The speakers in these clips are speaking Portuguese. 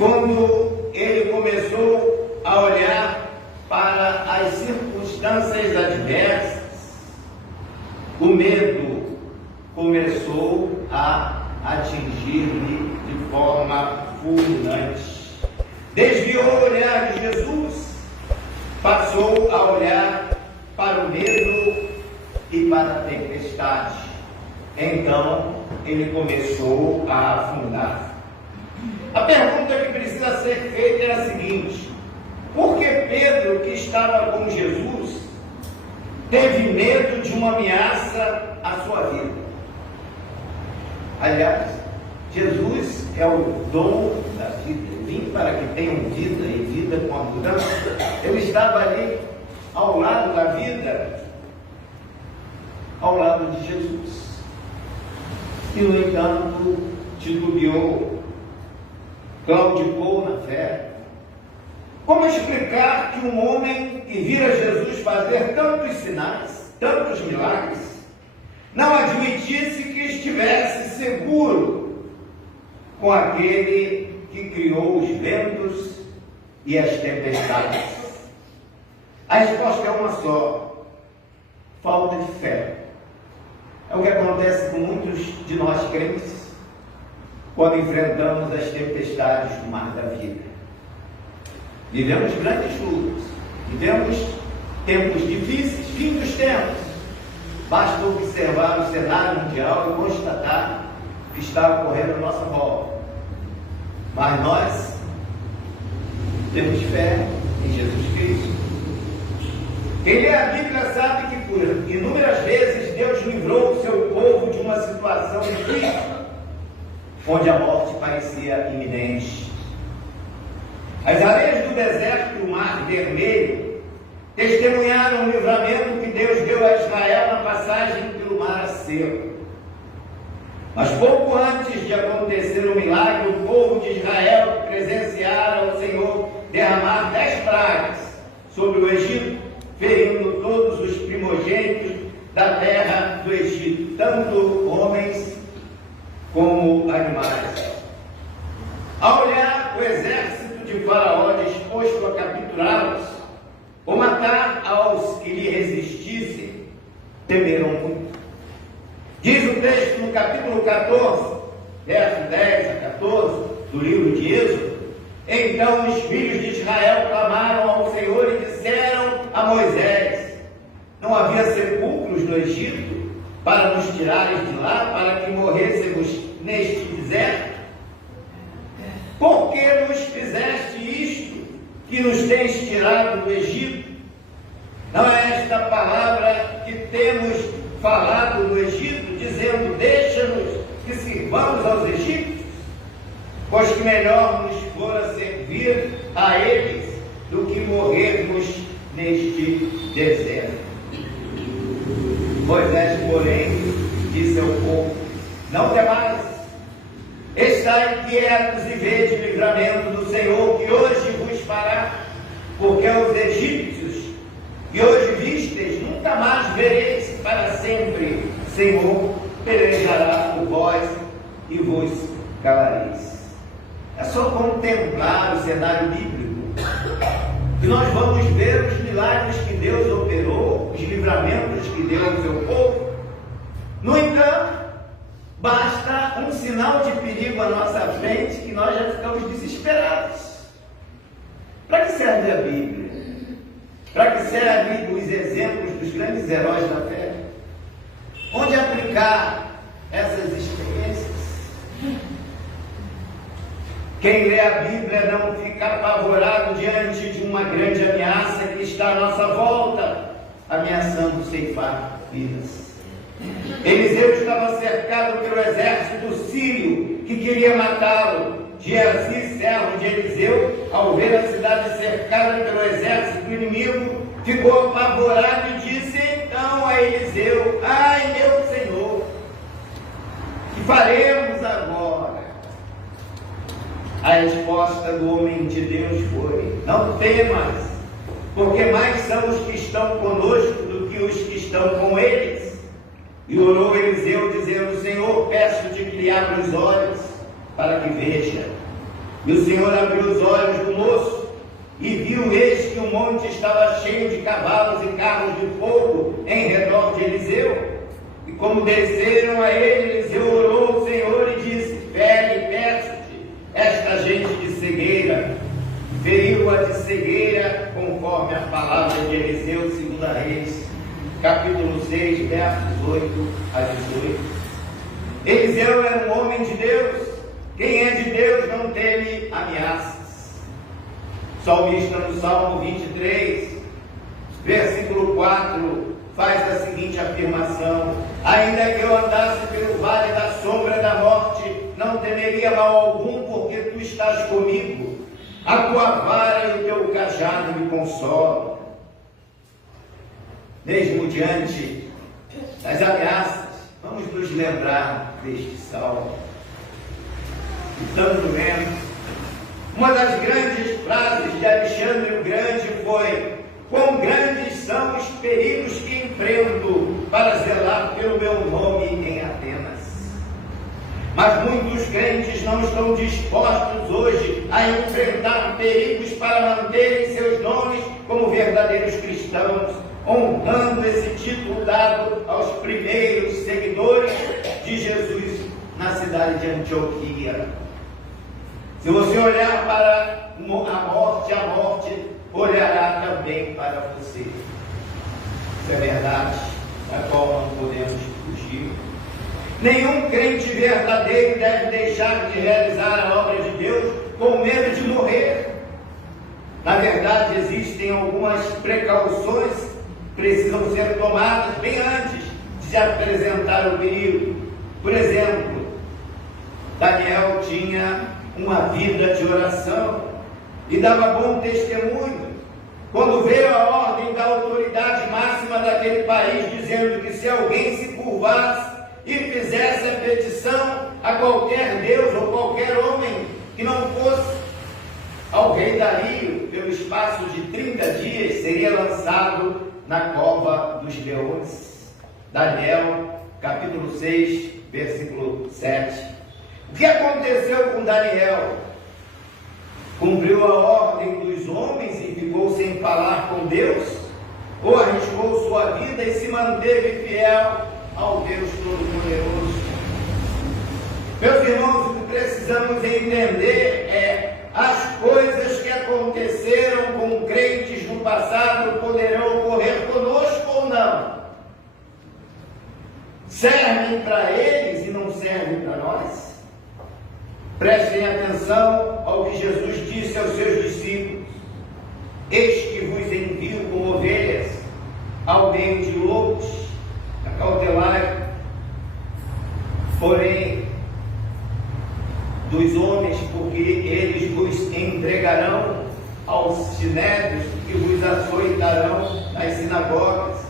quando ele começou a olhar para as circunstâncias adversas, o medo começou a atingir-lhe de forma fulminante. Desviou o olhar de Jesus, passou a olhar para o medo e para a tempestade. Então ele começou a afundar. A pergunta que precisa ser feita é a seguinte: por que Pedro, que estava com Jesus, teve medo de uma ameaça à sua vida? Aliás, Jesus é o dono da vida. Vim para que tenham vida e vida com abundância. Ele estava ali ao lado da vida, ao lado de Jesus. E, no entanto, titubeou, claudicou na fé. Como explicar que um homem que vira Jesus fazer tantos sinais, tantos milagres, não admitisse que estivesse seguro com aquele que criou os ventos e as tempestades? A resposta é uma só: falta de fé. É o que acontece com muitos de nós crentes quando enfrentamos as tempestades do mar da vida. Vivemos grandes lutas, vivemos tempos difíceis, fim dos tempos. Basta observar o cenário mundial e constatar o que está ocorrendo à nossa volta. Mas nós temos fé em Jesus Cristo. Quem lê a Bíblia sabe que por inúmeras vezes Deus livrou o seu povo de uma situação difícil, onde a morte parecia iminente. As areias do deserto e o mar vermelho testemunharam o livramento que Deus deu a Israel na passagem pelo mar seco. Mas pouco antes de acontecer o milagre, o povo de Israel presenciara o Senhor derramar 10 pragas sobre o Egito, ferindo todos os primogênitos da terra do Egito, tanto homens como animais. Ao olhar o exército de Faraó disposto a capturá-los ou matar aos que lhe resistissem, temeram muito. Diz o texto no capítulo 14, verso 10 a 14, do livro de Êxodo: então os filhos de Israel clamaram ao Senhor e disseram a Moisés: não havia sepulcros no Egito para nos tirares de lá, para que morrêssemos neste deserto? Por que nos fizeste isto, que nos tens tirado do Egito? Não é esta palavra que temos falado no Egito, dizendo: deixa-nos que sirvamos aos egípcios? Pois que melhor nos fora servir a eles do que morrermos neste deserto. Moisés, porém, disse ao povo: não temais, estai quietos e vede o livramento do Senhor que hoje vos fará, porque os egípcios que hoje vistes nunca mais vereis para sempre. Senhor pelejará por vós e vos calareis. É só contemplar o cenário bíblico que nós vamos ver os milagres que Deus operou, os livramentos que deu ao seu povo. No entanto, basta um sinal de perigo à nossa frente que nós já ficamos desesperados. Para que serve a Bíblia? Para que servem os exemplos dos grandes heróis da fé? Onde aplicar essas experiências? Quem lê a Bíblia não fica apavorado diante de uma grande ameaça que está à nossa volta, ameaçando ceifar vidas. Eliseu estava cercado pelo exército sírio que queria matá-lo. Geazi, servo de Eliseu, ao ver a cidade cercada pelo exército inimigo, ficou apavorado e disse então a Eliseu: ai, meu Senhor, que faremos agora? A resposta do homem de Deus foi: não temas, porque mais são os que estão conosco do que os que estão com eles. E orou Eliseu, dizendo: Senhor, peço-te que lhe abra os olhos para que veja. E o Senhor abriu os olhos do moço e viu, eis que o monte estava cheio de cavalos e carros de fogo em redor de Eliseu. E como desceram a ele, Eliseu orou ao Senhor e disse: fere, peço-te, esta gente de cegueira. Feriu-a de cegueira, conforme a palavra de Eliseu, 2 Reis, capítulo 6, versos 8 a 18. Eliseu era um homem de Deus. Quem é de Deus não teme ameaças. O salmista no Salmo 23, versículo 4, faz a seguinte afirmação: ainda que eu andasse pelo vale da sombra da morte, não temeria mal algum, porque tu estás comigo. A tua vara e o teu cajado me consolam. Mesmo diante das ameaças, vamos nos lembrar deste salmo. Estamos lendo. Uma das grandes frases de Alexandre o Grande foi: quão grandes são os perigos que enfrento para zelar pelo meu nome em Atenas. Mas muitos crentes não estão dispostos hoje a enfrentar perigos para manterem seus nomes como verdadeiros cristãos, honrando esse título dado aos primeiros seguidores de Jesus na cidade de Antioquia. Se você olhar para a morte olhará também para você. Isso é verdade, da qual não podemos fugir. Nenhum crente verdadeiro deve deixar de realizar a obra de Deus com medo de morrer. Na verdade, existem algumas precauções que precisam ser tomadas bem antes de se apresentar o perigo. Por exemplo, Daniel tinha uma vida de oração e dava bom testemunho. Quando veio a ordem da autoridade máxima daquele país, dizendo que se alguém se curvasse e fizesse a petição a qualquer Deus ou qualquer homem que não fosse ao rei Dario, pelo espaço de 30 dias, seria lançado na cova dos leões. Daniel, capítulo 6, versículo 7. O que aconteceu com Daniel? Cumpriu a ordem dos homens e ficou sem falar com Deus? Ou arriscou sua vida e se manteve fiel ao Deus Todo-Poderoso? Meus irmãos, o que precisamos entender é: as coisas que aconteceram com crentes no passado poderão ocorrer conosco ou não? Servem para eles e não servem para nós? Prestem atenção ao que Jesus disse aos seus discípulos: eis que vos envio como ovelhas ao meio de lobos. Acautelai, porém, dos homens, porque eles vos entregarão aos sinédrios e vos açoitarão nas sinagogas.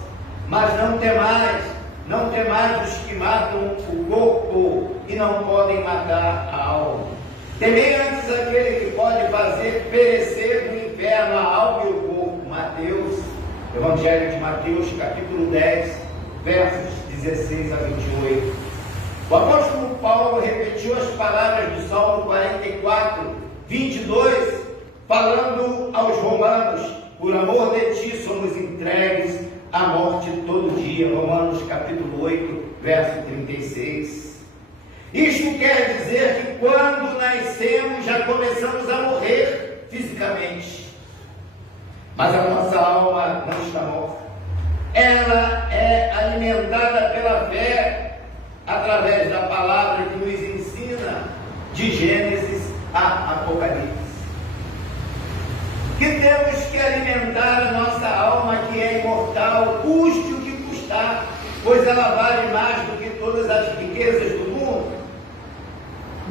Mas não temais os que matam o corpo e não podem matar a alma. Temei antes aquele que pode fazer perecer no inferno a alma e o corpo. Mateus, Evangelho de Mateus, capítulo 10, versos 16 a 28. O apóstolo Paulo repetiu as palavras do Salmo 44, 22, falando aos romanos: por amor de ti somos entregues à morte todo dia. Romanos capítulo 8, verso 36. Isto quer dizer que quando nascemos já começamos a morrer fisicamente, mas a nossa alma não está morta. Ela é alimentada pela fé através da palavra que nos ensina de Gênesis a Apocalipse. Que temos que alimentar a nossa alma, que é imortal, custe o que custar, pois ela vale mais do que todas as riquezas do mundo.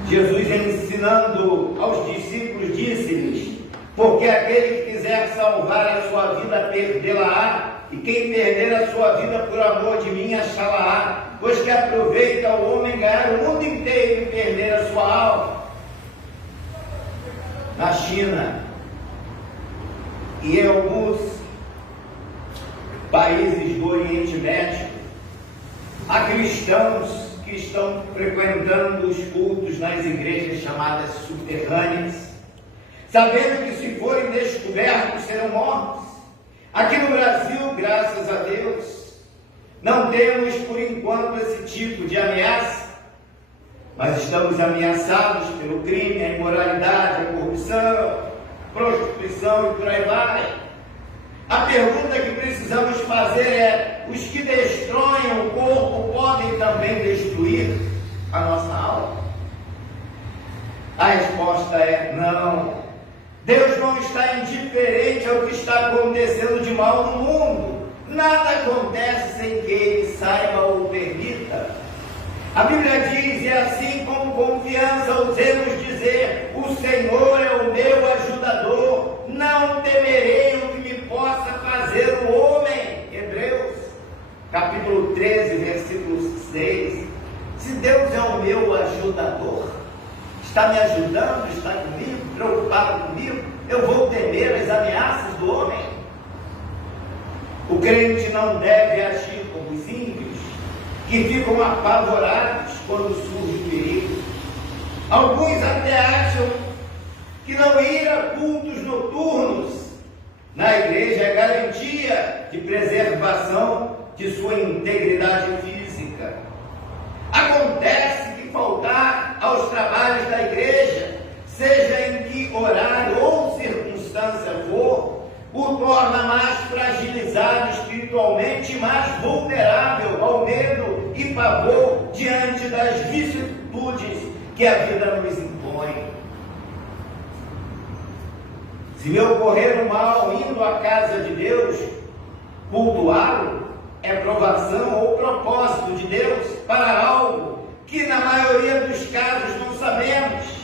Jesus, ensinando aos discípulos, disse-lhes: porque aquele que quiser salvar a sua vida, perdê-la-á, e quem perder a sua vida por amor de mim, achá-la-á. Pois que aproveita o homem ganhar o mundo inteiro e perder a sua alma. Na China e em alguns países do Oriente Médio, há cristãos que estão frequentando os cultos nas igrejas chamadas subterrâneas, sabendo que se forem descobertos serão mortos. Aqui no Brasil, graças a Deus, não temos por enquanto esse tipo de ameaça, mas estamos ameaçados pelo crime, a imoralidade, a corrupção, prostituição e por aí vai. A pergunta que precisamos fazer é: os que destroem o corpo podem também destruir a nossa alma? A resposta é não. Deus não está indiferente ao que está acontecendo de mal no mundo. Nada acontece sem que Ele saiba ou permita. A Bíblia diz, e assim com confiança ousemos dizer: o Senhor é o meu ajudador, não temerei o que me possa fazer o homem. Hebreus, capítulo 13, versículo 6. Se Deus é o meu ajudador, está me ajudando, está comigo, preocupado comigo, eu vou temer as ameaças do homem? O crente não deve agir como os ímpios, que ficam apavorados quando surge o perigo. Alguns até acham que não ir a cultos noturnos na igreja é garantia de preservação de sua integridade física. Acontece que faltar aos trabalhos da igreja, seja em que horário ou circunstância for, o torna mais fragilizado espiritualmente e mais vulnerável ao medo e pavor diante das vicissitudes que a vida nos impõe. Se me ocorrer um mal indo à casa de Deus, cultuá-lo é provação ou propósito de Deus para algo que na maioria dos casos não sabemos.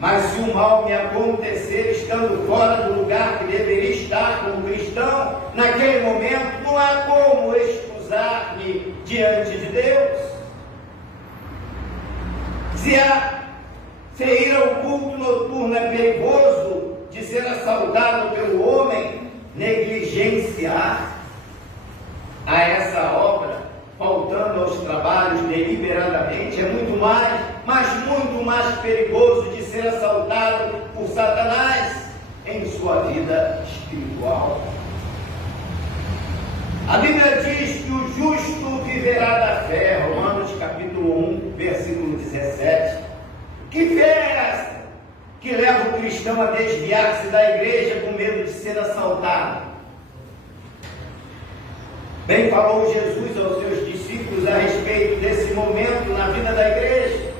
Mas se o mal me acontecer estando fora do lugar que deveria estar como cristão, naquele momento não há como excusar-me diante de Deus. Se ir ao culto noturno é perigoso de ser assaltado pelo homem, negligenciar a essa obra, faltando aos trabalhos deliberadamente, é muito mais, mas muito mais perigoso de ser assaltado por Satanás em sua vida espiritual. A Bíblia diz que o justo viverá da fé, Romanos capítulo 1, versículo 17. Que fé é essa que leva o cristão a desviar-se da igreja com medo de ser assaltado? Bem falou Jesus aos seus discípulos a respeito desse momento na vida da igreja.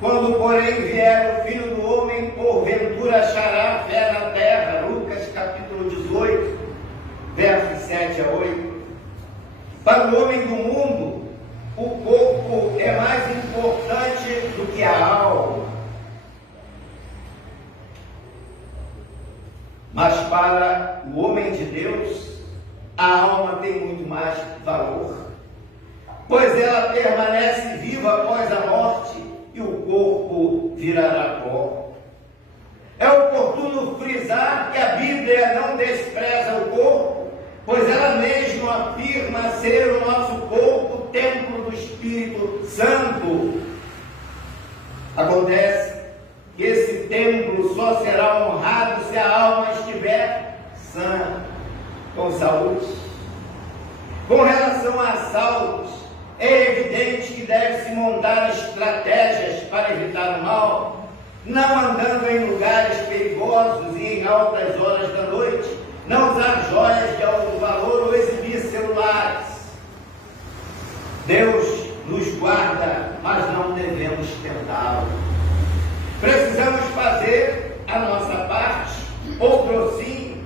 Quando, porém, vier o Filho do Homem, porventura achará fé na terra. Lucas capítulo 18, versos 7 a 8. Para o homem do mundo, o corpo é mais importante do que a alma. Mas para o homem de Deus, a alma tem muito mais valor, pois ela permanece viva após a morte e o corpo virará pó. É oportuno frisar que a Bíblia não despreza o corpo, pois ela mesma afirma ser o nosso corpo templo do Espírito Santo. Acontece que esse templo só será honrado se a alma estiver sã, com saúde. Com relação a assaltos, é evidente que deve-se montar estratégias para evitar o mal, não andando em lugares perigosos e em altas horas da noite, não usar joias de alto valor ou exibir celulares. Deus nos guarda, mas não devemos tentá-lo. Precisamos fazer a nossa parte, outro sim.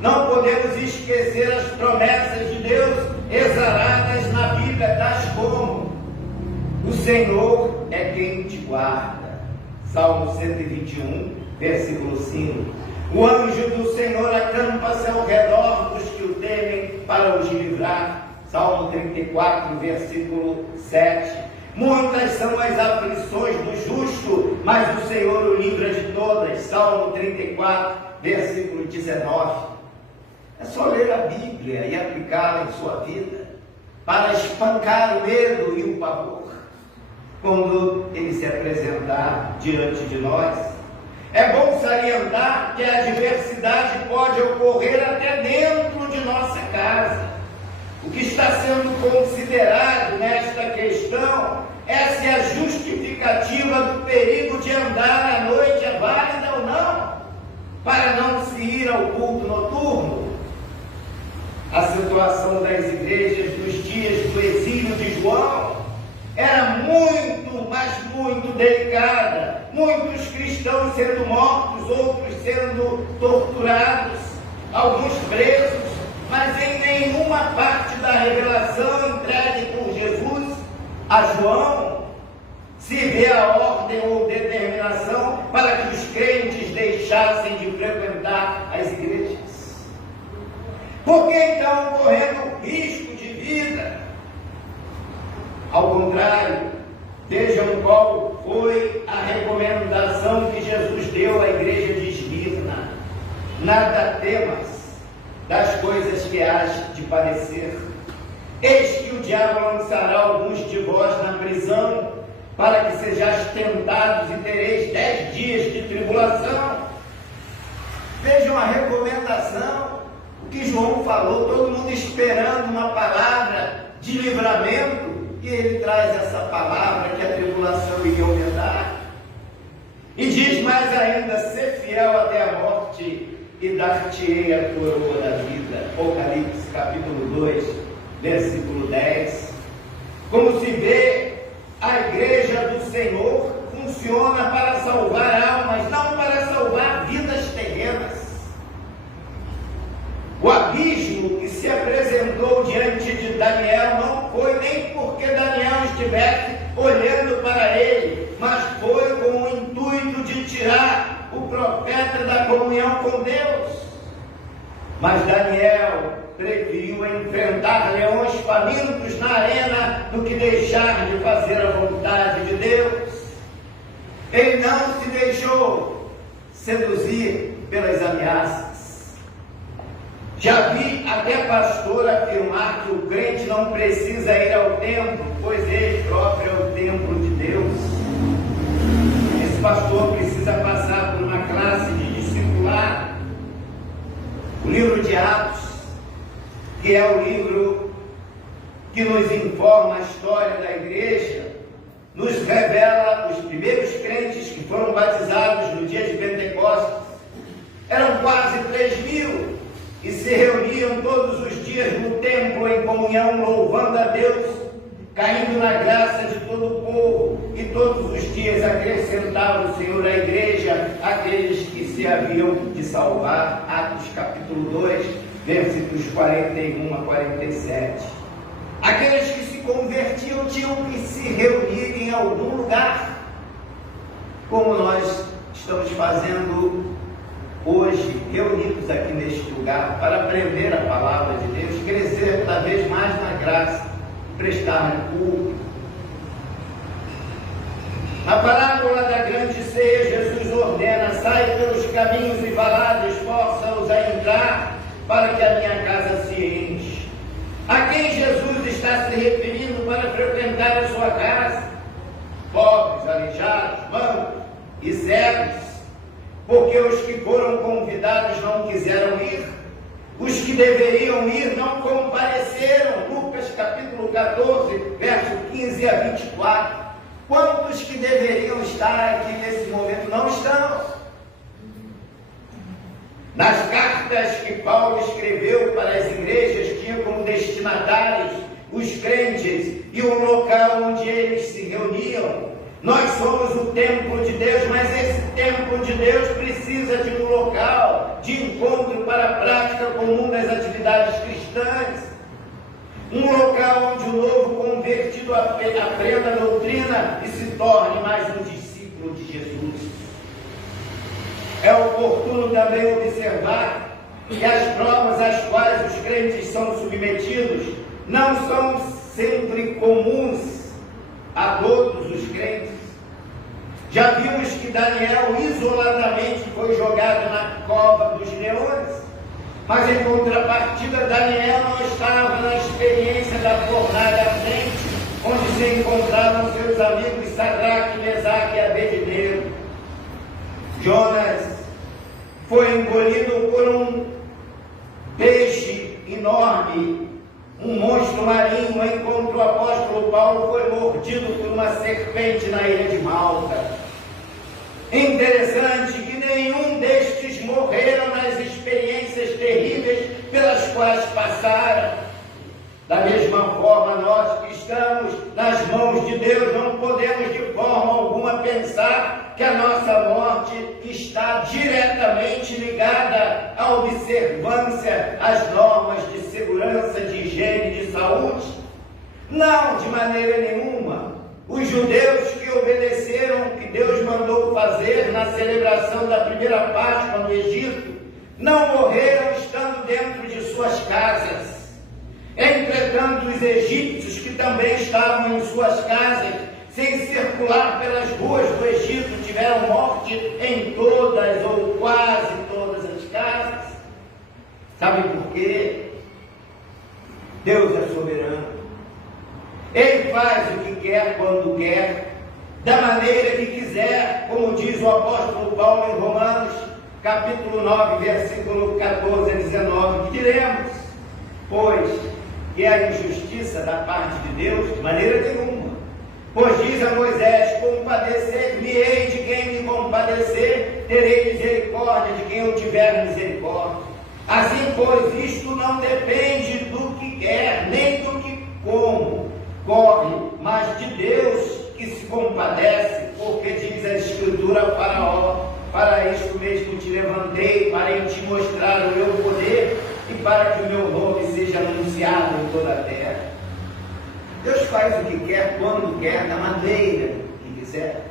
Não podemos esquecer as promessas de Deus exaradas na Bíblia, tais como: o Senhor é quem te guarda. Salmo 121, versículo 5. O anjo do Senhor acampa-se ao redor dos que o temem para os livrar. Salmo 34, versículo 7. Muitas são as aflições do justo, mas o Senhor o livra de todas. Salmo 34, versículo 19. É só ler a Bíblia e aplicá-la em sua vida para espancar o medo e o pavor quando ele se apresentar diante de nós. É bom salientar que a adversidade pode ocorrer até dentro de nossa casa. O que está sendo considerado nesta questão é se a justificativa do perigo de andar à noite é válida ou não, para não se ir ao culto noturno. A situação das igrejas dos dias do exílio de João era muito, mas muito delicada. Muitos cristãos sendo mortos, outros sendo torturados, alguns presos, mas em nenhuma parte da revelação entregue por Jesus a João se vê a ordem ou determinação para que os crentes deixassem de frequentar as igrejas. Por que então correndo risco de vida? Ao contrário, vejam qual foi a recomendação que Jesus deu à igreja de Esmirna: nada temas das coisas que hás de padecer. Eis que o diabo lançará alguns de vós na prisão, para que sejais tentados e tereis 10 dias de tribulação. Vejam a recomendação, o que João falou, todo mundo esperando uma palavra de livramento, e ele traz essa palavra que a tribulação iria aumentar. E diz mais ainda: ser fiel até a morte, e dar-te-ei a coroa da vida. Apocalipse capítulo 2, versículo 10. Como se vê, a igreja do Senhor funciona para salvar almas, não para salvar vidas terrenas. O abismo que se apresentou diante de Daniel não foi nem porque Daniel estivesse olhando para ele, mas foi com o intuito de tirar o profeta da comunhão com Deus. Mas Daniel preferiu enfrentar leões famintos na arena do que deixar de fazer a vontade de Deus. Ele não se deixou seduzir pelas ameaças. Já vi até pastor afirmar que o crente não precisa ir ao templo, pois ele próprio é o templo de Deus. Esse pastor precisa passar por uma classe de discipulado. O livro de Atos, que é o livro que nos informa a história da igreja, nos revela os primeiros crentes que foram batizados no dia de Pentecostes. Eram quase 3.000 e se reuniam todos os dias no templo em comunhão, louvando a Deus, caindo na graça de todo o povo, e todos os dias acrescentava o Senhor à igreja aqueles que se haviam de salvar. Atos capítulo 2, versículos 41 a 47. Aqueles que se convertiam tinham que se reunir em algum lugar, como nós estamos fazendo hoje, reunidos aqui neste lugar, para aprender a palavra de Deus, crescer cada vez mais na graça, prestar culto. Na parábola da grande ceia, Jesus ordena: sai pelos caminhos e valadas, força-os a entrar, para que a minha casa se enche. A quem Jesus está se referindo para frequentar a sua casa? Pobres, aleijados, mancos e cegos, porque os que foram convidados não quiseram ir, os que deveriam ir não compareceram. Lucas capítulo 14, verso 15 a 24. Quantos que deveriam estar aqui nesse momento não estão? Nas cartas que Paulo escreveu para as igrejas, tinha como destinatários os crentes e o local onde eles se reuniam. Nós somos o templo de Deus, mas esse templo de Deus precisa de um local de encontro para a prática comum das atividades cristãs. Um local onde o novo convertido aprenda a doutrina e se torne mais um discípulo de Jesus. É oportuno também observar que as provas às quais os crentes são submetidos não são sempre comuns a todos os crentes. Já vimos que Daniel isoladamente foi jogado na cova dos leões, mas em contrapartida Daniel não estava na experiência da fornalha ardente, onde se encontravam seus amigos Sadraque, Mesaque e Abednego. Jonas foi engolido por um peixe enorme, um monstro marinho, enquanto o apóstolo Paulo foi mordido por uma serpente na ilha de Malta. Interessante que nenhum destes morreram nas experiências terríveis pelas quais passaram. Da mesma forma, nós que estamos nas mãos de Deus, não podemos de forma alguma pensar que a nossa morte está diretamente ligada à observância às normas de segurança, de higiene e de saúde. Não, de maneira nenhuma. Os judeus que obedeceram o que Deus mandou fazer na celebração da primeira Páscoa no Egito, não morreram estando dentro de suas casas. Entretanto, os egípcios que também estavam em suas casas, sem circular pelas ruas do Egito, tiveram morte em todas ou quase todas as casas. Sabe por quê? Deus é soberano. Ele faz o que quer, quando quer, da maneira que quiser, como diz o apóstolo Paulo em Romanos, capítulo 9, versículo 14 a 19, que diremos, pois que é a injustiça da parte de Deus? De maneira nenhuma. Pois diz a Moisés, compadecer-me-ei de quem me compadecer, terei misericórdia de quem eu tiver misericórdia. Assim, pois, isto não depende do que quer, nem do que como corre, mas de Deus que se compadece, porque diz a Escritura a Faraó, para isto mesmo te levantei, para em te mostrar o meu poder e para que o meu nome seja anunciado em toda a terra. Deus faz o que quer, quando quer, da maneira que quiser.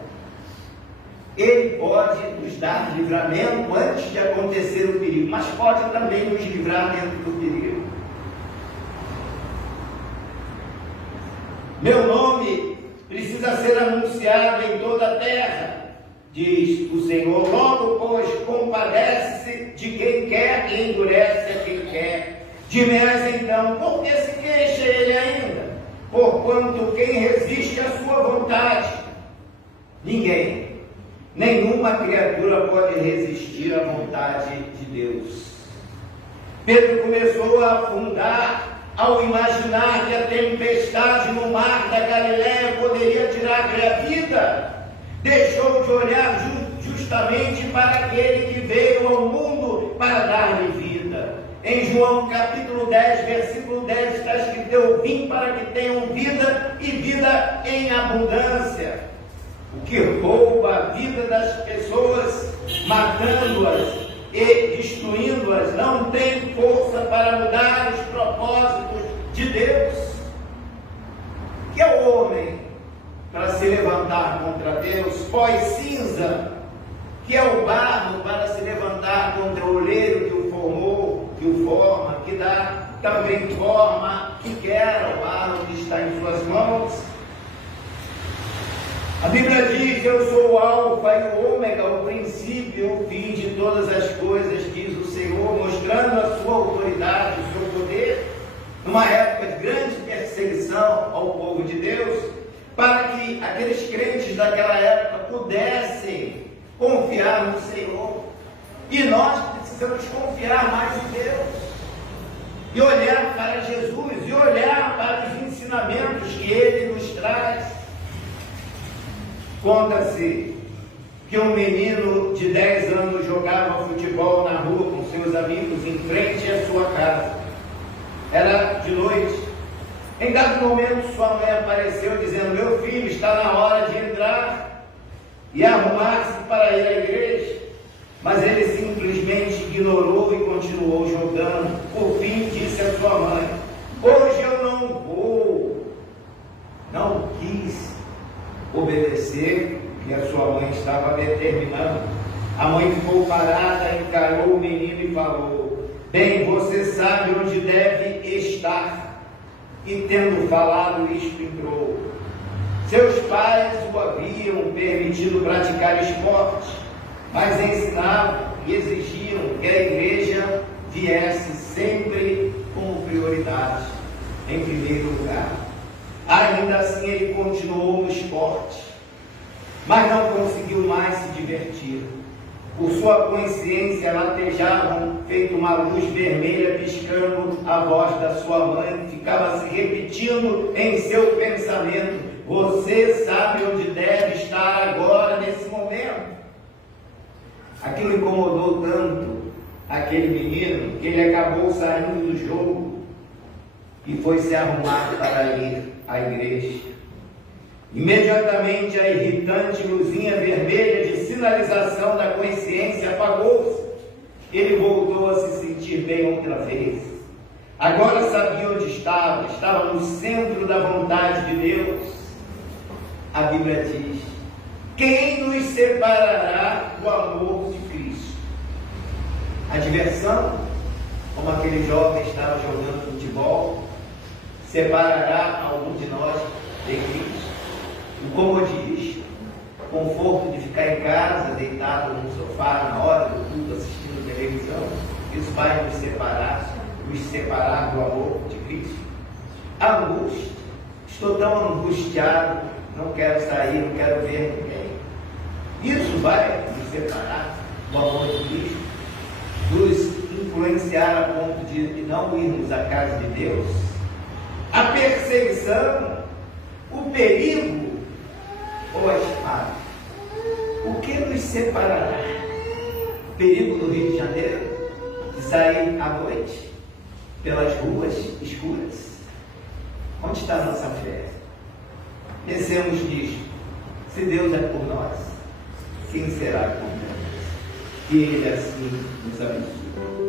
Ele pode nos dar livramento antes de acontecer o perigo, mas pode também nos livrar dentro do perigo. Meu nome precisa ser anunciado em toda a terra, diz o Senhor. Logo, pois, compadece-se de quem quer e endurece a quem quer. Dirás então, por que se queixa ele ainda? Porquanto quem resiste à sua vontade? Ninguém, nenhuma criatura pode resistir à vontade de Deus. Pedro começou a afundar ao imaginar que a tempestade no mar da Galileia poderia tirar-lhe a vida. Deixou de olhar justamente para aquele que veio ao mundo para dar-lhe vida. Em João capítulo 10, versículo 10 está escrito: eu vim para que tenham vida e vida em abundância. O que rouba a vida das pessoas, matando-as e destruindo-as, não tem força para mudar os propósitos de Deus. Que é o homem para se levantar contra Deus? Pó e cinza. Que é o barro para se levantar contra o oleiro que o formou, que o forma, que dá também forma que quer ao barro que está em suas mãos. A Bíblia diz: eu sou o alfa e o ômega, o princípio e o fim de todas as coisas, diz o Senhor, mostrando a sua autoridade, o seu poder, numa época de grande perseguição ao povo de Deus, para que aqueles crentes daquela época pudessem confiar no Senhor. E nós precisamos confiar mais em Deus, e olhar para Jesus, e olhar para os ensinamentos que Ele nos traz. Conta-se que um menino de 10 anos jogava futebol na rua com seus amigos em frente à sua casa. Era de noite. Em dado momento, sua mãe apareceu dizendo: meu filho, está na hora de entrar e arrumar-se para ir à igreja. Mas ele simplesmente ignorou e continuou jogando. Por fim, disse à sua mãe: hoje eu não vou. Não quis obedecer o que a sua mãe estava determinando. A mãe ficou parada, encarou o menino e falou: bem, você sabe onde deve estar. E tendo falado isto, entrou. Seus pais o haviam permitido praticar esporte, mas ensinavam e exigiam que a igreja viesse sempre como prioridade, em primeiro lugar. Ainda assim ele continuou no esporte, mas não conseguiu mais se divertir. por sua consciência latejavam, feito uma luz vermelha piscando. A voz da sua mãe ficava se repetindo em seu pensamento: você sabe onde deve estar agora, nesse momento. Aquilo incomodou tanto aquele menino que ele acabou saindo do jogo e foi se arrumar para ir à igreja. Imediatamente a irritante luzinha vermelha de sinalização da consciência apagou-se. Ele voltou a se sentir bem outra vez. Agora sabia onde estava, estava no centro da vontade de Deus. A Bíblia diz: quem nos separará do amor de Cristo? A diversão, como aquele jovem estava jogando futebol, separará algum de nós de Cristo? O comodismo, o conforto de ficar em casa, deitado no sofá, na hora do culto, assistindo televisão, isso vai nos separar do amor de Cristo? A angústia, estou tão angustiado, não quero sair, não quero ver ninguém. Isso vai nos separar do amor de Cristo? Nos influenciar a ponto de não irmos à casa de Deus? A perseguição, o perigo ou a espada? O que nos separará? O perigo do Rio de Janeiro, de sair à noite pelas ruas escuras? Onde está a nossa fé? Pensemos nisto. Se Deus é por nós, quem será contra nós? Que Ele assim nos abençoe.